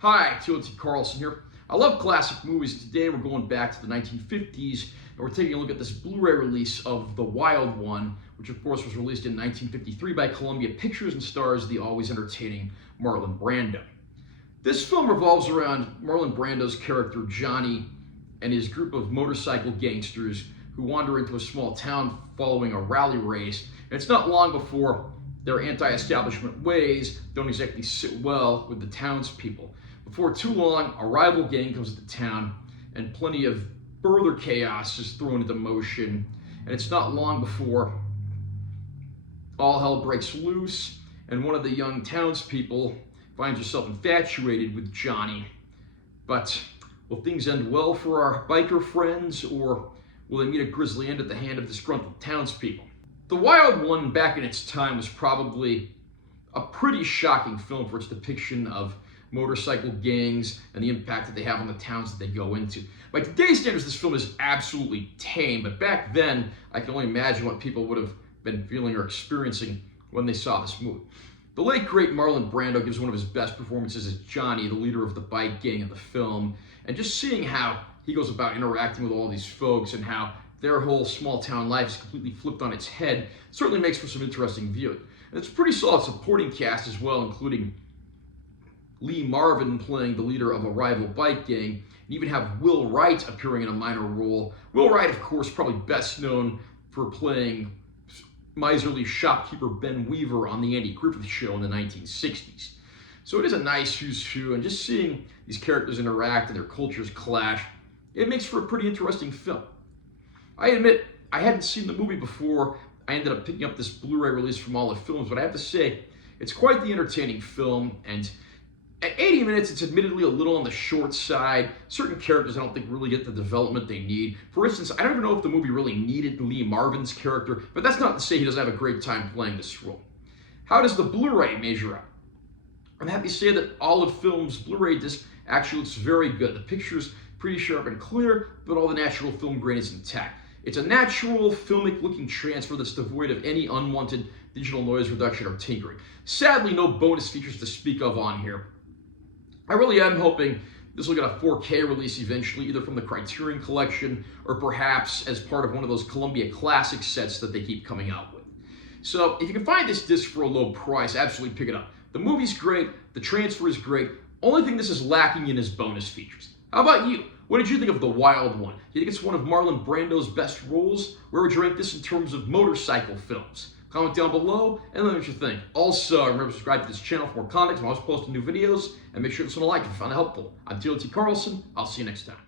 Hi, T.O.T. Carlson here. I love classic movies. Today we're going back to the 1950s and we're taking a look at this Blu-ray release of The Wild One, which of course was released in 1953 by Columbia Pictures and stars the always entertaining Marlon Brando. This film revolves around Marlon Brando's character Johnny and his group of motorcycle gangsters who wander into a small town following a rally race. And it's not long before their anti-establishment ways don't exactly sit well with the townspeople. Before too long, a rival gang comes to town and plenty of further chaos is thrown into motion. And it's not long before all hell breaks loose and one of the young townspeople finds herself infatuated with Johnny. But will things end well for our biker friends, or will they meet a grisly end at the hand of disgruntled townspeople? The Wild One, back in its time, was probably a pretty shocking film for its depiction of motorcycle gangs and the impact that they have on the towns that they go into. By today's standards, this film is absolutely tame, but back then, I can only imagine what people would have been feeling or experiencing when they saw this movie. The late, great Marlon Brando gives one of his best performances as Johnny, the leader of the bike gang in the film, and just seeing how he goes about interacting with all these folks and how their whole small town life is completely flipped on its head certainly makes for some interesting viewing. And it's a pretty solid supporting cast as well, including Lee Marvin playing the leader of a rival bike gang, and even have Will Wright appearing in a minor role. Will Wright, of course, probably best known for playing miserly shopkeeper Ben Weaver on the Andy Griffith Show in the 1960s. So it is a nice who's who, and just seeing these characters interact and their cultures clash, it makes for a pretty interesting film. I admit, I hadn't seen the movie before I ended up picking up this Blu-ray release from Olive Films, but I have to say, it's quite the entertaining film, and at 80 minutes, it's admittedly a little on the short side. Certain characters I don't think really get the development they need. For instance, I don't even know if the movie really needed Lee Marvin's character, but that's not to say he doesn't have a great time playing this role. How does the Blu-ray measure up? I'm happy to say that Olive Films' Blu-ray disc actually looks very good. The picture's pretty sharp and clear, but all the natural film grain is intact. It's a natural, filmic-looking transfer that's devoid of any unwanted digital noise reduction or tinkering. Sadly, no bonus features to speak of on here. I really am hoping this will get a 4K release eventually, either from the Criterion Collection or perhaps as part of one of those Columbia Classic sets that they keep coming out with. So if you can find this disc for a low price, absolutely pick it up. The movie's great, the transfer is great. Only thing this is lacking in is bonus features. How about you? What did you think of The Wild One? Do you think it's one of Marlon Brando's best roles? Where would you rank this in terms of motorcycle films? Comment down below and let me know what you think. Also, remember to subscribe to this channel for more content. I'm always posting new videos, and make sure to hit the like if you found it helpful. I'm T.O.T. Carlson. I'll see you next time.